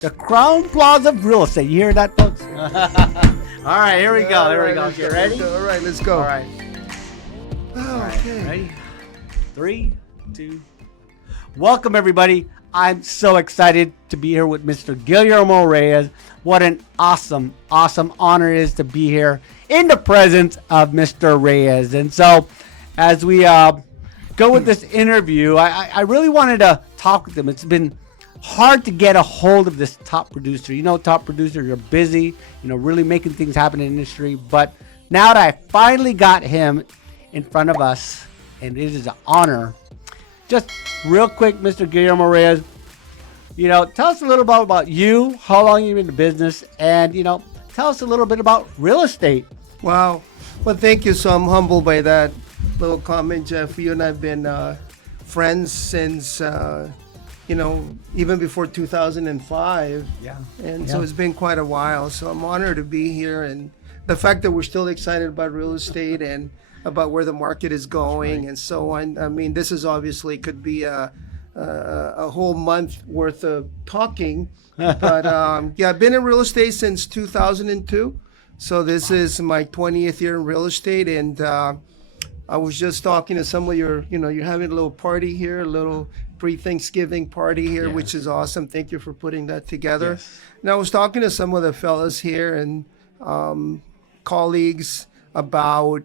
The Crown Plaza of Real Estate. You hear that, folks? All right, here we go. Here we go. Okay, ready? All right, let's go. All right. Okay. Ready? 3, 2. Welcome, everybody. I'm so excited to be here with Mr. Guillermo Reyes. What an awesome, awesome honor it is to be here in the presence of Mr. Reyes. And so, as we go with this interview, I really wanted to talk with him. It's been hard to get a hold of this top producer. You know, top producers are busy, really making things happen in the industry. But now that I finally got him in front of us, and it is an honor. Just real quick, Mr. Guillermo Reyes, tell us a little bit about you, how long you've been in the business, and, tell us a little bit about real estate. Wow. Well, thank you. So I'm humbled by that little comment, Jeff. You and I have been friends since, even before 2005. Yeah. And so it's been quite a while. So I'm honored to be here. And the fact that we're still excited about real estate and about where the market is going and so on. I mean, this is obviously could be a whole month worth of talking. But I've been in real estate since 2002. So this is my 20th year in real estate. And I was just talking to some of you're having a little party here, a little pre-Thanksgiving party here, which is awesome. Thank you for putting that together. Yes. And I was talking to some of the fellas here and colleagues about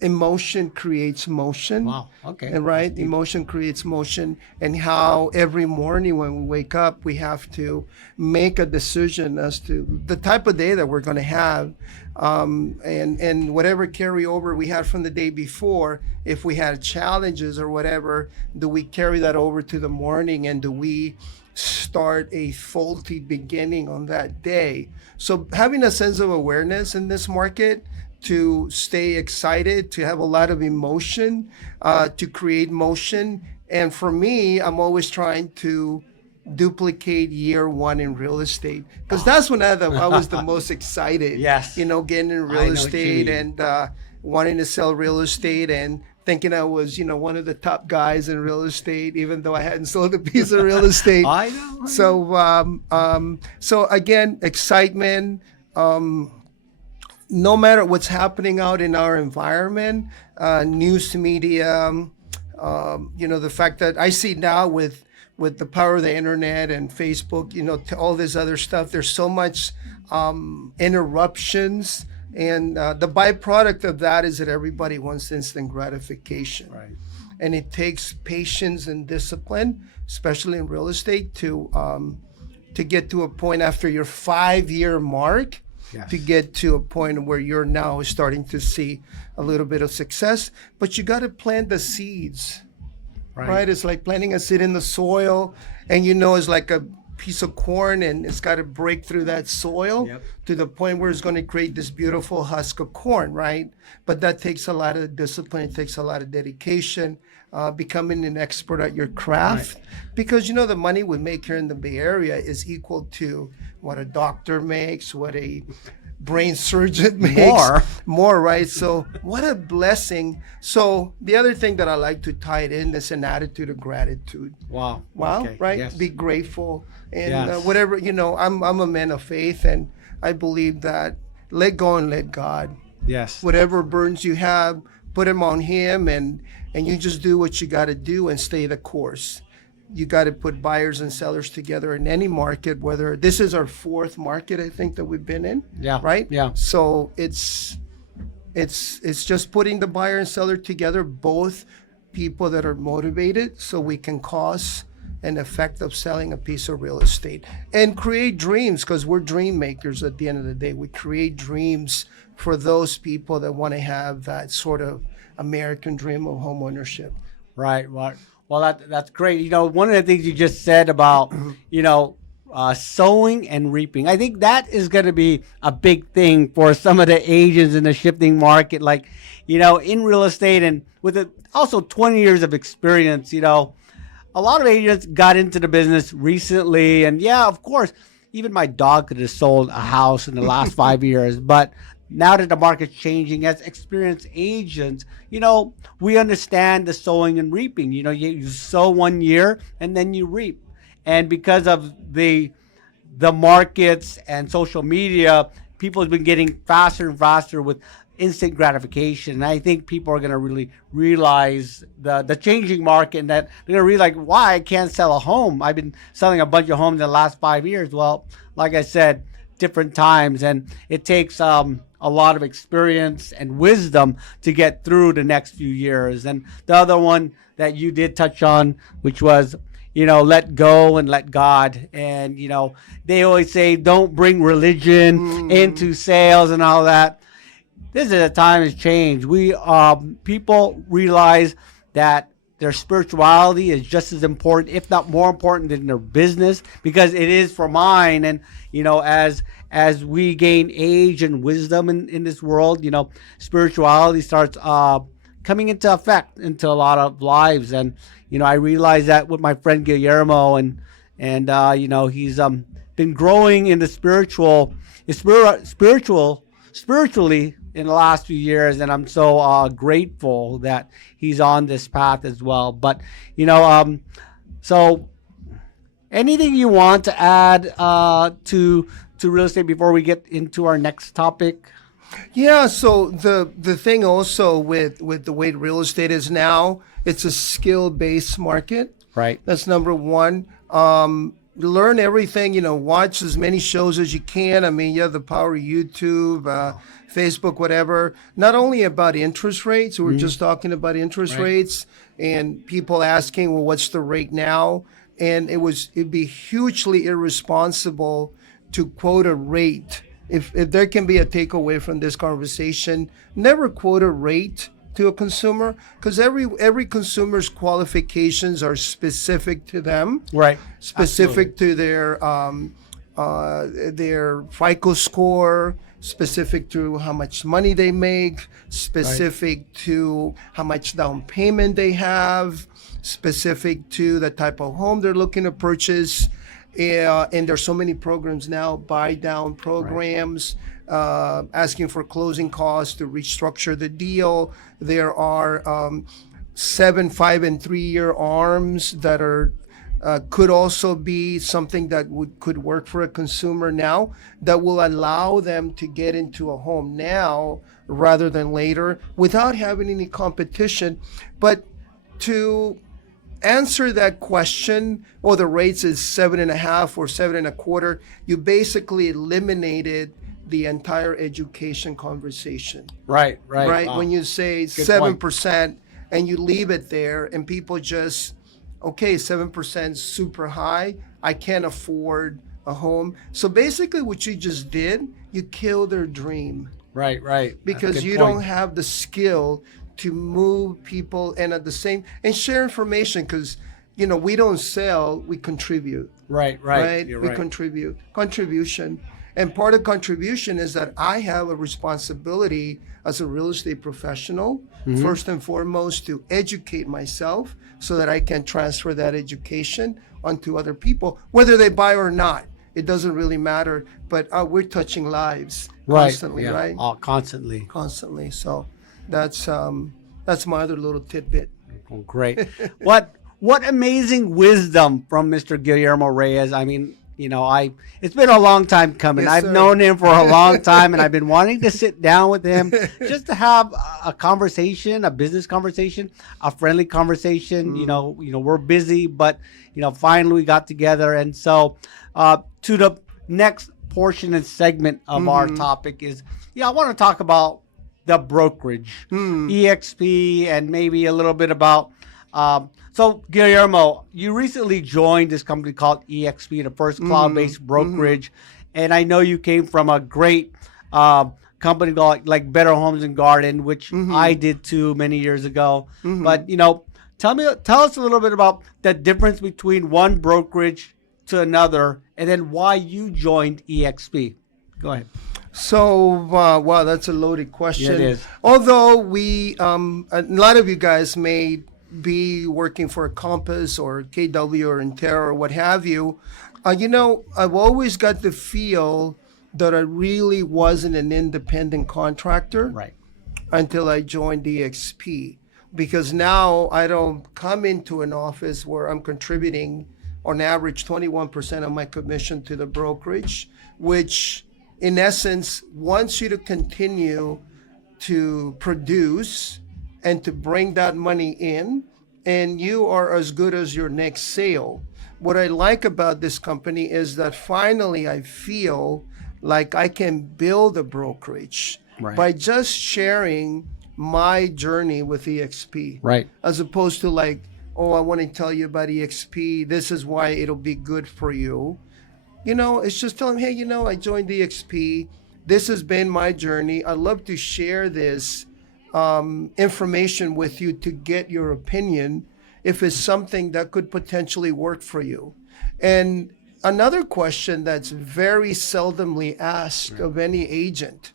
emotion creates motion. Wow. Okay. And right, emotion creates motion, and how every morning when we wake up, we have to make a decision as to the type of day that we're going to have, and whatever carryover we had from the day before. If we had challenges or whatever, do we carry that over to the morning, and do we start a faulty beginning on that day? So having a sense of awareness in this market, to stay excited, to have a lot of emotion, to create motion. And for me, I'm always trying to duplicate year one in real estate, because that's when I was the most excited. Yes. Getting in real estate and wanting to sell real estate and thinking I was, one of the top guys in real estate, even though I hadn't sold a piece of real estate. I know. So again, excitement. No matter what's happening out in our environment, news media, the fact that I see now with the power of the internet and Facebook, to all this other stuff, there's so much interruptions. And the byproduct of that is that everybody wants instant gratification. Right. And it takes patience and discipline, especially in real estate, to get to a point after your 5-year mark. Yes. To get to a point where you're now starting to see a little bit of success. But you got to plant the seeds, right? It's like planting a seed in the soil, and it's like a piece of corn, and it's got to break through that soil to the point where it's going to create this beautiful husk of corn, right? But that takes a lot of discipline, it takes a lot of dedication, becoming an expert at your craft. Right. Because the money we make here in the Bay Area is equal to what a doctor makes, what a brain surgeon makes. More, right? So what a blessing. So the other thing that I like to tie it in is an attitude of gratitude. Wow. Okay. Right? Yes. Be grateful. And whatever, I'm a man of faith, and I believe that let go and let God. Yes. Whatever burdens you have, put them on Him, and you just do what you got to do and stay the course. You got to put buyers and sellers together in any market, whether this is our 4th market, I think, that we've been in. Yeah. Right? Yeah. So it's just putting the buyer and seller together, both people that are motivated, so we can cause an effect of selling a piece of real estate and create dreams, because we're dream makers at the end of the day. We create dreams for those people that want to have that sort of American dream of home ownership. Right. Well, that's great. One of the things you just said about, sowing and reaping, I think that is going to be a big thing for some of the agents in the shifting market. Like, in real estate, and with also 20 years of experience, a lot of agents got into the business recently. And of course, even my dog could have sold a house in the last 5 years. But now that the market's changing, as experienced agents, we understand the sowing and reaping. You sow one year and then you reap. And because of the the markets and social media, people have been getting faster and faster with instant gratification. And I think people are going to really realize the changing market, and that they're going to realize why I can't sell a home. I've been selling a bunch of homes in the last 5 years. Well, like I said, different times, and it takes a lot of experience and wisdom to get through the next few years. And the other one that you did touch on, which was, let go and let God. And, they always say, don't bring religion into sales and all that. This is a time has changed. People realize that their spirituality is just as important, if not more important, than their business, because it is for mine. And as we gain age and wisdom in this world, spirituality starts coming into effect into a lot of lives. And I realize that with my friend Guillermo, and he's been growing in the spiritually in the last few years, and I'm so grateful that he's on this path as well. But so anything you want to add to real estate before we get into our next topic? Yeah, so the thing also with the way real estate is now, it's a skill-based market. Right. That's number one. Learn everything, watch as many shows as you can. I mean, you have the power of YouTube, Facebook, whatever. Not only about interest rates, we were just talking about interest rates, and people asking, well, what's the rate now? And it'd be hugely irresponsible to quote a rate. If there can be a takeaway from this conversation, never quote a rate to a consumer, because every consumer's qualifications are specific to them, right? Specific to their FICO score, specific to how much money they make, specific to how much down payment they have, specific to the type of home they're looking to purchase. And there's so many programs now, buy down programs, asking for closing costs to restructure the deal. There are 7, 5, and 3 year ARMs that are could also be something that could work for a consumer now, that will allow them to get into a home now rather than later without having any competition. But to answer that question, or the rates is 7.5 or 7.25, you basically eliminated the entire education conversation. Right. Wow. When you say 7% and you leave it there, and people just, okay, 7% super high, I can't afford a home. So basically what you just did, you killed their dream. Right. Because you don't have the skill to move people and and share information, because we don't sell, we contribute. Right. We contribute. Contribution. And part of contribution is that I have a responsibility as a real estate professional, first and foremost, to educate myself so that I can transfer that education onto other people, whether they buy or not. It doesn't really matter, but we're touching lives constantly, right? Constantly. Constantly. So that's my other little tidbit. Oh, great. What amazing wisdom from Mr. Guillermo Reyes. I mean, it's been a long time coming. Yes, I've known him for a long time, and I've been wanting to sit down with him just to have a conversation, a business conversation, a friendly conversation. We're busy, but finally we got together. And so to the next portion and segment of our topic is, I want to talk about the brokerage, EXP, and maybe a little bit about so Guillermo, you recently joined this company called EXP, the first cloud-based brokerage, and I know you came from a great company called like Better Homes and Garden, which I did too many years ago. But tell us a little bit about the difference between one brokerage to another, and then why you joined EXP. Go ahead. So, wow, that's a loaded question. Yeah, it is. Although we, a lot of you guys may be working for Compass or KW or Intera or what have you, I've always got the feel that I really wasn't an independent contractor until I joined EXP. Because now I don't come into an office where I'm contributing on average 21% of my commission to the brokerage, which in essence wants you to continue to produce and to bring that money in, and you are as good as your next sale. What I like about this company is that finally I feel like I can build a brokerage by just sharing my journey with EXP. Right. As opposed to like, oh, I want to tell you about EXP. This is why it'll be good for you. It's just telling them, hey, I joined EXP. This has been my journey. I'd love to share this information with you to get your opinion if it's something that could potentially work for you. And another question that's very seldomly asked of any agent,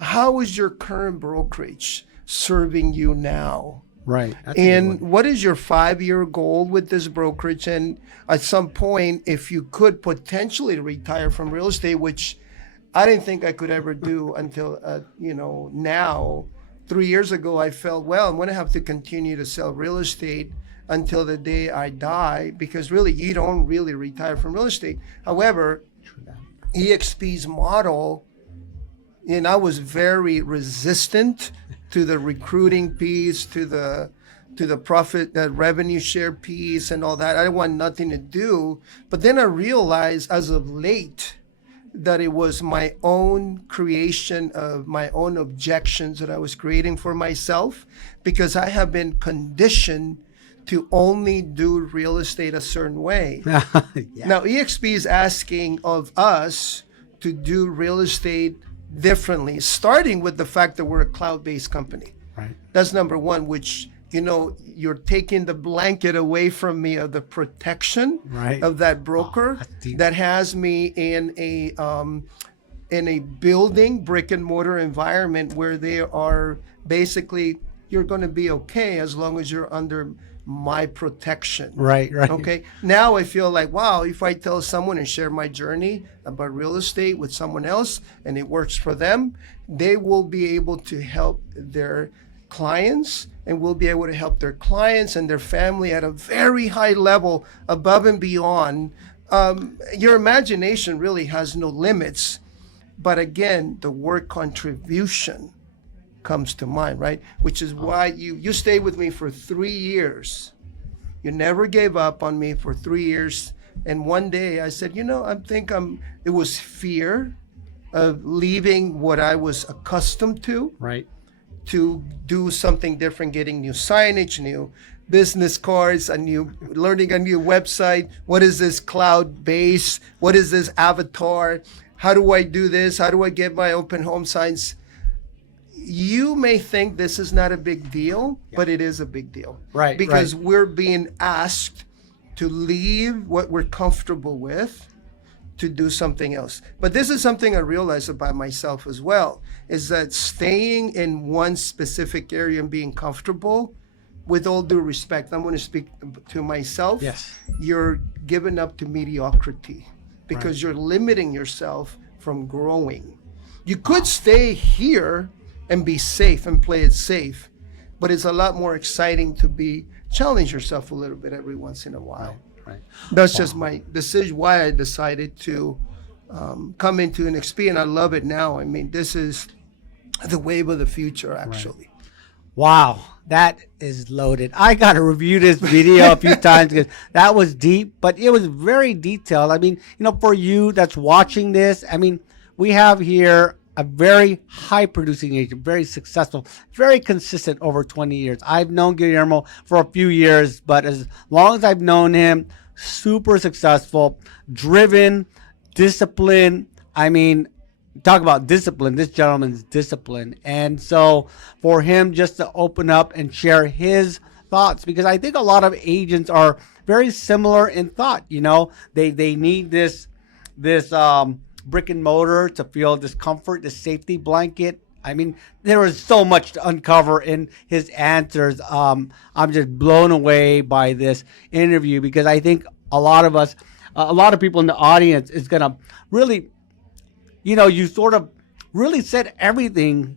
how is your current brokerage serving you now? Right. And what is your 5-year goal with this brokerage? And at some point, if you could potentially retire from real estate, which I didn't think I could ever do until, now. 3 years ago, I felt, well, I'm going to have to continue to sell real estate until the day I die, because really, you don't really retire from real estate. However, EXP's model, and I was very resistant to the recruiting piece, to the profit, revenue share piece and all that. I want nothing to do. But then I realized as of late that it was my own creation of my own objections that I was creating for myself, because I have been conditioned to only do real estate a certain way. Now, EXP is asking of us to do real estate differently, starting with the fact that we're a cloud-based company. Right. That's number one, which, you're taking the blanket away from me of the protection of that broker that has me in a building, brick and mortar environment where they are basically, you're going to be okay as long as you're under my protection. Right. Okay. Now I feel like, wow, if I tell someone and share my journey about real estate with someone else and it works for them, they will be able to help their clients, and will be able to help their clients and their family at a very high level, above and beyond. Your imagination really has no limits. But again, the word contribution comes to mind, right? Which is why you stayed with me for 3 years. You never gave up on me for 3 years. And one day I said, it was fear of leaving what I was accustomed to. Right. To do something different, getting new signage, new business cards, learning a new website. What is this cloud base? What is this avatar? How do I do this? How do I get my open home signs? You may think this is not a big deal, but it is a big deal. Right. Because we're being asked to leave what we're comfortable with to do something else. But this is something I realized about myself as well, is that staying in one specific area and being comfortable, with all due respect, I'm going to speak to myself. Yes. You're giving up to mediocrity because you're limiting yourself from growing. You could stay here and be safe and play it safe, but it's a lot more exciting to challenge yourself a little bit every once in a while. Right. That's just my decision, why I decided to come into an XP, and I love it now. I mean, this is the wave of the future, actually. Right. Wow, that is loaded. I got to review this video a few times because that was deep, but it was very detailed. I mean, for you that's watching this, I mean, we have here a very high producing agent, very successful, very consistent over 20 years. I've known Guillermo for a few years, but as long as I've known him, super successful, driven, disciplined. I mean, talk about discipline. This gentleman's disciplined. And so for him just to open up and share his thoughts, because I think a lot of agents are very similar in thought. They need this brick and mortar to feel discomfort, this safety blanket. I mean, there was so much to uncover in his answers. I'm just blown away by this interview because I think a lot of us, a lot of people in the audience is going to really, you sort of really said everything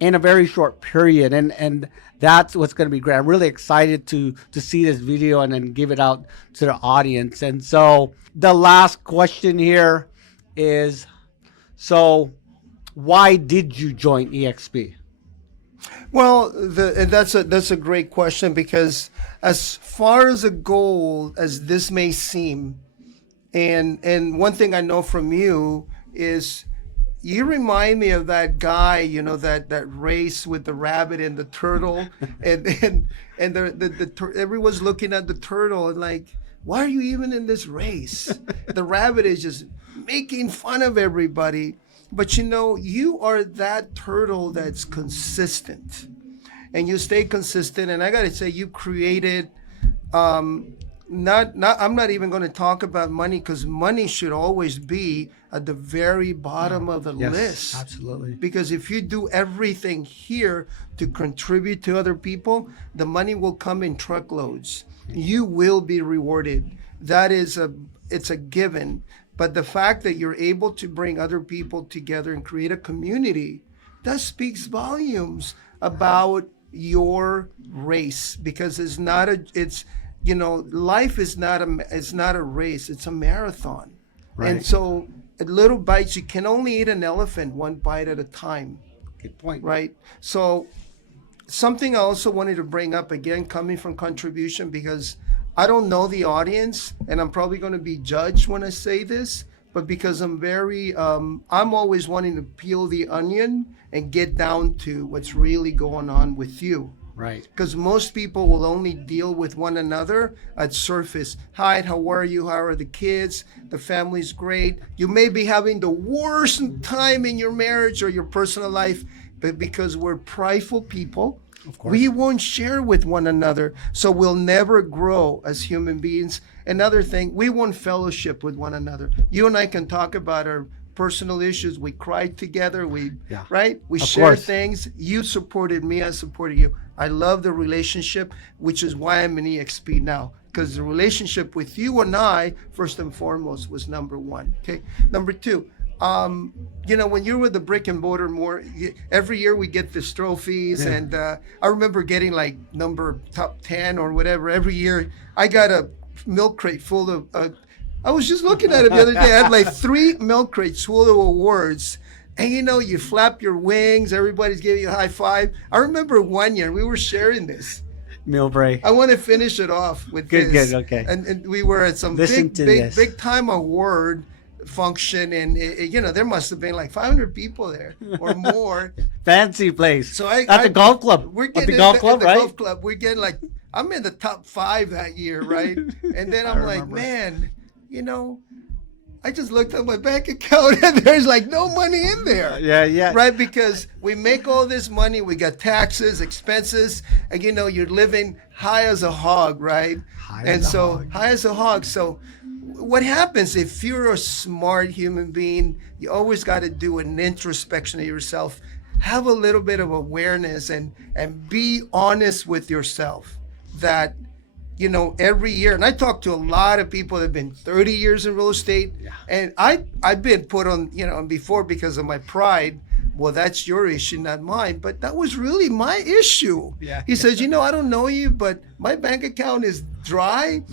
in a very short period, and that's what's going to be great. I'm really excited to see this video and then give it out to the audience. And so the last question here is, so why did you join EXP? Well, and that's a great question, because as far as a goal as this may seem, and one thing I know from you is you remind me of that guy, that race with the rabbit and the turtle, and everyone's looking at the turtle and like, why are you even in this race? The rabbit is just making fun of everybody. But you are that turtle that's consistent, and you stay consistent. And I got to say, you created, I'm not even going to talk about money, because money should always be at the very bottom of the list. Absolutely. Because if you do everything here to contribute to other people, the money will come in truckloads. You will be rewarded. It's a given. But the fact that you're able to bring other people together and create a community, that speaks volumes about your race, because life is not a race, it's a marathon. Right. And so at little bites, you can only eat an elephant one bite at a time. Good point. Right. So something I also wanted to bring up, again, coming from contribution, because I don't know the audience, and I'm probably going to be judged when I say this, but because I'm always wanting to peel the onion and get down to what's really going on with you. Right. Because most people will only deal with one another at surface. Hi, how are you? How are the kids? The family's great. You may be having the worst time in your marriage or your personal life, but because we're prideful people, of course, we won't share with one another. So we'll never grow as human beings. Another thing, we won't fellowship with one another. You and I can talk about our personal issues. We cried together. Right? We share things. You supported me. I supported you. I love the relationship, which is why I'm in EXP now. Because the relationship with you and I, first and foremost, was number one. Okay. Number two, when you're with the brick and mortar more, every year we get these trophies, and I remember getting like number top 10 or whatever. Every year I got a milk crate full of, I was just looking at it the other day. I had like 3 milk crates full of awards. And you flap your wings, everybody's giving you a high five. I remember one year we were sharing this. Meal break. I want to finish it off with this. Good, okay. And we were at some big time award function, and there must have been like 500 people there or more. Fancy place. So at the golf club. We're getting at the golf club, right? Golf club. We're getting like, I'm in the top 5 that year, right? And then I'm like, man, I just looked at my bank account and there's like no money in there. Yeah. Right? Because we make all this money, we got taxes, expenses, and you're living high as a hog, right? High as a hog. So what happens if you're a smart human being, you always got to do an introspection of yourself, have a little bit of awareness, and be honest with yourself that every year, and I talk to a lot of people that have been 30 years in real estate, and I've been put on, before because of my pride. Well, that's your issue, not mine. But that was really my issue. Yeah. He says, I don't know you, but my bank account is dry,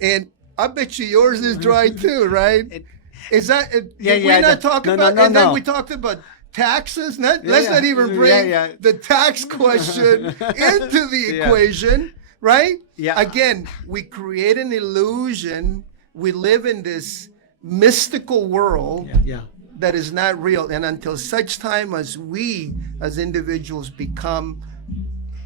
and I bet you yours is dry too, right? Is that? We're not talking about. And then we talked about taxes. Let's not even bring the tax question into the equation. Right? Yeah. Again, we create an illusion. We live in this mystical world that is not real. And until such time as we, as individuals, become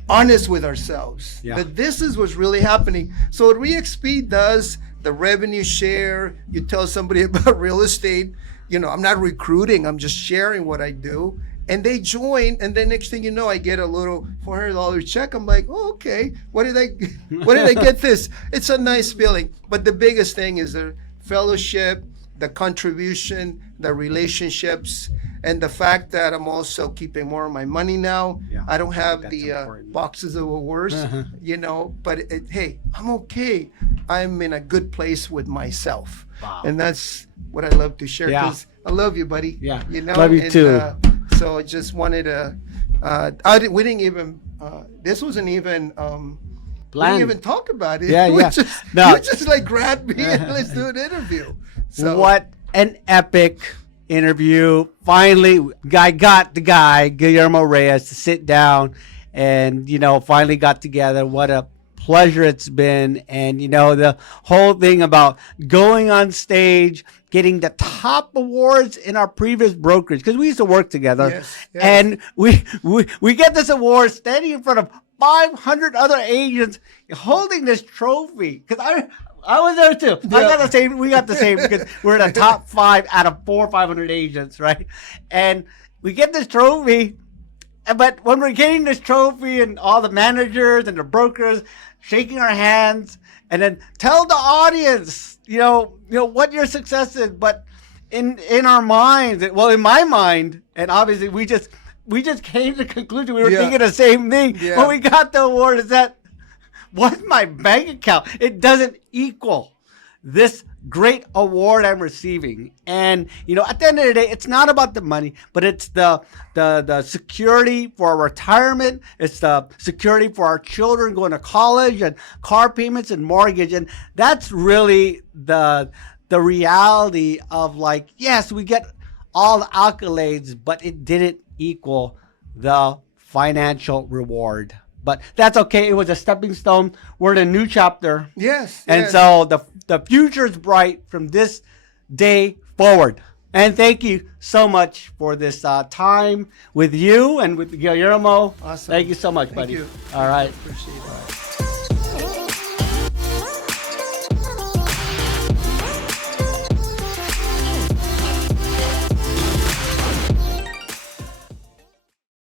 honest with ourselves, that this is what's really happening. So what REXP does, the revenue share, you tell somebody about real estate, I'm not recruiting, I'm just sharing what I do. And they join, and then next thing you know, I get a little $400 check. I'm like, oh, okay. What did I get this? It's a nice feeling. But the biggest thing is the fellowship, the contribution, the relationships, and the fact that I'm also keeping more of my money now. Yeah, I don't have the boxes of awards, But hey, I'm okay. I'm in a good place with myself, and that's what I love to share. Because I love you, buddy. Yeah, love you too. So I just wanted to We didn't even. This wasn't even. We Plan. didn't even talk about it. Yeah, We yeah. Just, No. You just like grabbed me and let's do an interview. So What an epic interview. Finally, I got the guy, Guillermo Reyes, to sit down and, finally got together. What a pleasure it's been. And, the whole thing about going on stage, getting the top awards in our previous brokerage, because we used to work together. Yes. And we get this award standing in front of 500 other agents holding this trophy. Because I was there too. I got the same. We got the same because we're in the top 5 out of 400 or 500 agents, right? And we get this trophy, but when we're getting this trophy and all the managers and the brokers shaking our hands, and then tell the audience, what your success is. But in our minds, well, in my mind, and obviously we just came to the conclusion we were thinking the same thing when we got the award. Is that what's my bank account? It doesn't equal this great award I'm receiving. And at the end of the day, it's not about the money, but it's the security for our retirement. It's the security for our children going to college and car payments and mortgage. And that's really the reality of, like, yes, we get all the accolades, but it didn't equal the financial reward. But that's okay. It was a stepping stone. We're in a new chapter. Yes. And so the future is bright from this day forward. And thank you so much for this time with you and with Guillermo. Awesome. Thank you so much, buddy. Thank you. All right. Appreciate it.